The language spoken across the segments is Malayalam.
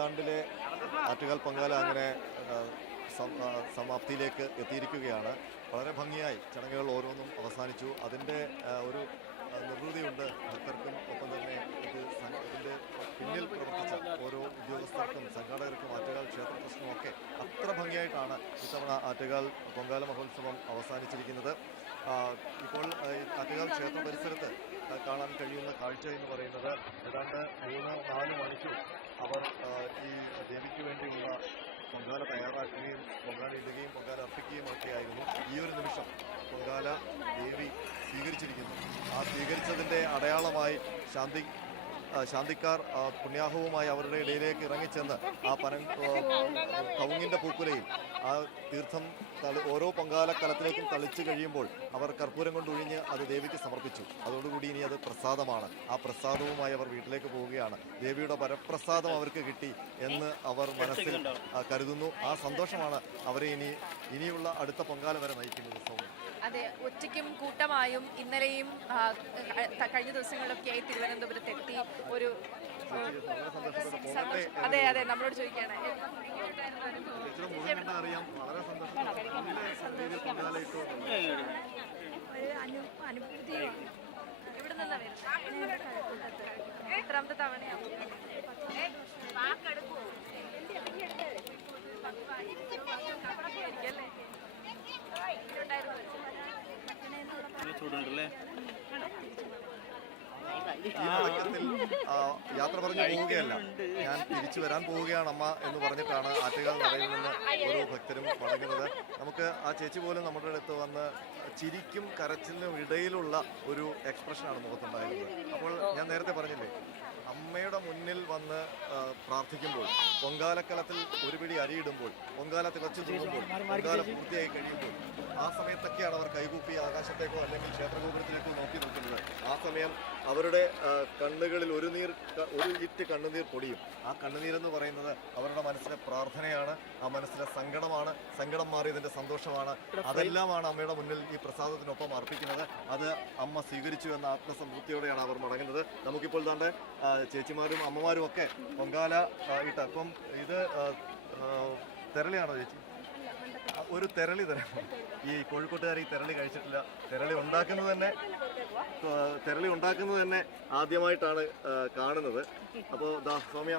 ആണ്ടിലെ ആറ്റുകാൽ പൊങ്കാല അങ്ങനെ സമാപ്തിയിലേക്ക് എത്തിയിരിക്കുകയാണ്. വളരെ ഭംഗിയായി ചടങ്ങുകൾ ഓരോന്നും അവസാനിച്ചു. അതിന്റെ ഒരു നിർവൃതിയുണ്ട് ഭക്തർക്കും ഒപ്പം തന്നെ ഇത് ഇതിന്റെ പിന്നിൽ പ്രവർത്തിച്ച ഓരോ ഉദ്യോഗസ്ഥർക്കും സംഘാടകർക്കും ആറ്റുകാൽ ക്ഷേത്ര പ്രശ്നമൊക്കെ അത്ര ഭംഗിയായിട്ടാണ് ഇത്തവണ ആറ്റുകാൽ പൊങ്കാല മഹോത്സവം അവസാനിച്ചിരിക്കുന്നത്. ഇപ്പോൾ ആറ്റുകാൽ ക്ഷേത്ര പരിസരത്ത് കാണാൻ കഴിയുന്ന കാഴ്ച എന്ന് പറയുന്നത് ഏതാണ്ട് മൂന്ന് നാല് മണിക്കൂർ അവർ ഈ ദേവിക്ക് വേണ്ടിയുള്ള പൊങ്കാല തയ്യാറാക്കുകയും പൊങ്കാല ഇടുകയും പൊങ്കാല അർപ്പിക്കുകയും ഒക്കെ ആയിരുന്നു ഈ ഒരു നിമിഷം പൊങ്കാല ദേവി സ്വീകരിച്ചിരിക്കുന്നു ആ സ്വീകരിച്ചതിന്റെ അടയാളമായി ശാന്തി ശാന്തിക്കാർ ആ, പുണ്യാഹവുമായി അവരുടെ ഇടയിലേക്ക് ഇറങ്ങിച്ചെന്ന് ആ പന കവുങ്ങിന്റെ പൂക്കുലയിൽ ആ തീർത്ഥം തളി ഓരോ പൊങ്കാലക്കലത്തിലേക്കും തളിച്ചു കഴിയുമ്പോൾ അവർ കർപ്പൂരം കൊണ്ട് ഒഴിഞ്ഞ് അത് ദേവിക്ക് സമർപ്പിച്ചു. അതോടുകൂടി ഇനി അത് പ്രസാദമാണ്. ആ പ്രസാദവുമായി അവർ വീട്ടിലേക്ക് പോവുകയാണ്. ദേവിയുടെ വരപ്രസാദം അവർക്ക് കിട്ടി എന്ന് അവർ മനസ്സിൽ കരുതുന്നു. ആ സന്തോഷമാണ് അവരെ ഇനി ഇനിയുള്ള അടുത്ത പൊങ്കാല വരെ നയിക്കുന്നത്. സൗമ്യ. അതെ ഒറ്റയ്ക്കും കൂട്ടമായും ഇന്നലെയും കഴിഞ്ഞ ദിവസങ്ങളിലൊക്കെയായി തിരുവനന്തപുരത്ത് എത്തി ഒരു അതെ അതെ നമ്മളോട് ചോദിക്കുകയാണ് ചേച്ചിയുടെ മുഖം അറിയാം വളരെ സന്തോഷത്തോടെ രീതിയിൽ പൊങ്കാല ഇട്ടു എന്നുള്ളത്. ഒരു അനു അനുഭൂതിയാണ് ഇവിടെ നിന്നാ വരുന്നത് എത്രാമത്തെ തവണയാണ് ചൂടുണ്ടല്ലേ യാത്ര പറഞ്ഞു പോവുകയല്ല. ഞാൻ തിരിച്ചു വരാൻ പോവുകയാണ് അമ്മ എന്ന് പറഞ്ഞിട്ടാണ് ആറ്റുകാൽ നടയിൽ നിന്ന് ഓരോ ഭക്തരും മടങ്ങുന്നത്. നമുക്ക് ആ ചേച്ചി പോലും നമ്മുടെ അടുത്ത് വന്ന് ചിരിക്കും കരച്ചിലിനും ഇടയിലുള്ള ഒരു എക്സ്പ്രഷനാണ് മുഖത്തുണ്ടായിരുന്നത്. അപ്പോൾ ഞാൻ നേരത്തെ പറഞ്ഞില്ലേ അമ്മയുടെ മുന്നിൽ വന്ന് പ്രാർത്ഥിക്കുമ്പോൾ പൊങ്കാലക്കലത്തിൽ ഒരു പിടി അരിയിടുമ്പോൾ പൊങ്കാല തിളച്ചു തൂങ്ങുമ്പോൾ പൊങ്കാല പൂർത്തിയായി കഴിയുമ്പോൾ ആ സമയത്തൊക്കെയാണ് അവർ കൈകൂപ്പി ആകാശത്തേക്കോ അല്ലെങ്കിൽ ക്ഷേത്രഗോപുരത്തിലേക്കോ നോക്കി നിൽക്കുന്നത്. ആ സമയം അവരുടെ കണ്ണുകളിൽ ഒരു നീർ ഒരു ഇറ്റ് കണ്ണുനീർ പൊടിയും. ആ കണ്ണുനീരെന്ന് പറയുന്നത് അവരുടെ മനസ്സിലെ പ്രാർത്ഥനയാണ് ആ മനസ്സിലെ സങ്കടമാണ് സങ്കടം മാറിയതിന്റെ സന്തോഷമാണ്. അതെല്ലാമാണ് അമ്മയുടെ മുന്നിൽ ഈ പ്രസാദത്തിനൊപ്പം അർപ്പിക്കുന്നത്. അത് അമ്മ സ്വീകരിച്ചു എന്ന ആത്മസംതൃപ്തിയോടെയാണ് അവർ മടങ്ങുന്നത്. നമുക്കിപ്പോൾ താണ്ടെ ആ, ചേച്ചിമാരും അമ്മമാരും ഒക്കെ പൊങ്കാല ഇട്ട്. അപ്പം ഇത് തെരളിയാണോ ചേച്ചി? ഒരു തെരളി തരാം ഈ കോഴിക്കോട്ടുകാർ ഈ തെരളി കഴിച്ചിട്ടില്ല. തെരളി ഉണ്ടാക്കുന്നത് തന്നെ തെരളി ഉണ്ടാക്കുന്നത് തന്നെ ആദ്യമായിട്ടാണ് കാണുന്നത്. അപ്പോൾ ദാ സൗമ്യ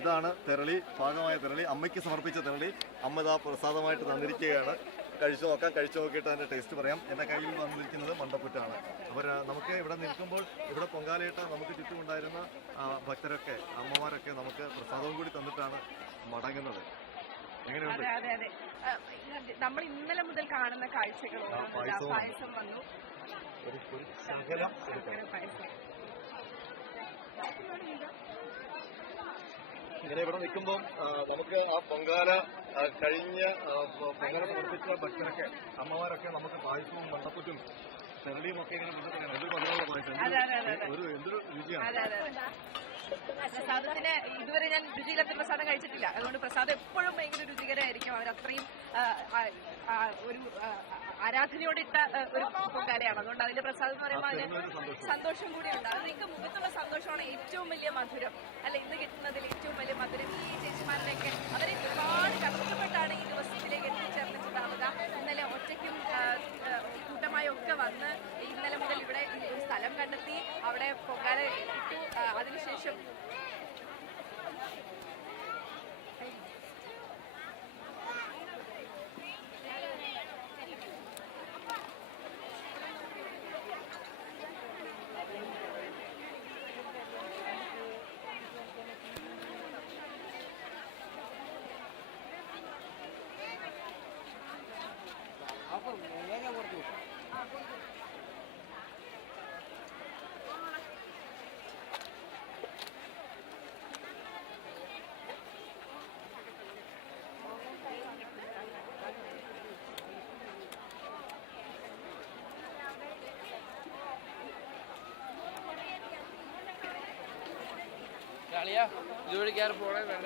ഇതാണ് തെരളി ഭാഗമായ തെരളി. അമ്മയ്ക്ക് സമർപ്പിച്ച തെരളി. അമ്മ ഇതാ പ്രസാദമായിട്ട് തന്നിരിക്കുകയാണ്. കഴിച്ചു നോക്കാം കഴിച്ചു നോക്കിയിട്ട് അതിന്റെ ടേസ്റ്റ് പറയാം. എന്റെ കയ്യിൽ വന്നിരിക്കുന്നത് മണ്ടപ്പുറ്റാണ്. അപ്പോൾ നമുക്ക് ഇവിടെ നിൽക്കുമ്പോൾ ഇവിടെ പൊങ്കാലയിട്ട് നമുക്ക് ചുറ്റുമുണ്ടായിരുന്ന ഭക്തരൊക്കെ അമ്മമാരൊക്കെ നമുക്ക് പ്രസാദവും കൂടി തന്നിട്ടാണ് മടങ്ങുന്നത്. അതെ അതെ അതെ. നമ്മൾ ഇന്നലെ മുതൽ കാണുന്ന കാഴ്ചകൾ പായസം വന്നു. പായസം ഇങ്ങനെ ഇവിടെ നിൽക്കുമ്പോൾ നമുക്ക് ആ പൊങ്കാല കഴിഞ്ഞ പൊങ്കാല സമർപ്പിച്ച ഭക്തരൊക്കെ അമ്മമാരൊക്കെ നമുക്ക് പായസവും മണ്ടപ്പുറ്റും ചെള്ളിയും ഒക്കെ ഇങ്ങനെ എന്തൊരു മധുരമുള്ള പായസം എന്തൊരു രുചിയാണ്. പ്രസാദത്തിന് ഇതുവരെ ഞാൻ രുചിയിലത്തെ പ്രസാദം കഴിച്ചിട്ടില്ല. അതുകൊണ്ട് പ്രസാദം എപ്പോഴും ഭയങ്കര രുചികരമായിരിക്കും. അവരത്രയും ഒരു ആരാധനയോടിട്ട ആരാധനയോടെ ഇട്ട ഒരു കലയാണ്. അതുകൊണ്ട് അതിന്റെ പ്രസാദം എന്ന് പറയുമ്പോൾ അതിന് സന്തോഷം. കൂടിയുണ്ട്. അത് നിങ്ങൾക്ക് മുഖത്തുള്ള സന്തോഷമാണ് ഏറ്റവും വലിയ മധുരം. അല്ല ഇന്ന് കിട്ടുന്നതിൽ ഏറ്റവും വലിയ മധുരം ഈ ചേച്ചിമാരുടെയൊക്കെ അവരെ ഒരുപാട് കഷ്ടപ്പെട്ടാണ് ഈ ദിവസത്തിലേക്ക് എത്തിച്ചേർന്നിട്ടുണ്ടാവുക ഇന്നലെ ഒറ്റയ്ക്കും ആ, ആ, കൂട്ടമായും ഒക്കെ വന്ന് ഇന്നലെ മുതൽ ഇവിടെ ഒരു സ്ഥലം കണ്ടെത്തി അവിടെ പൊങ്കാല അതിനുശേഷം കളിയാ ഇതുവഴി കയറി പോണേ വേണ്ട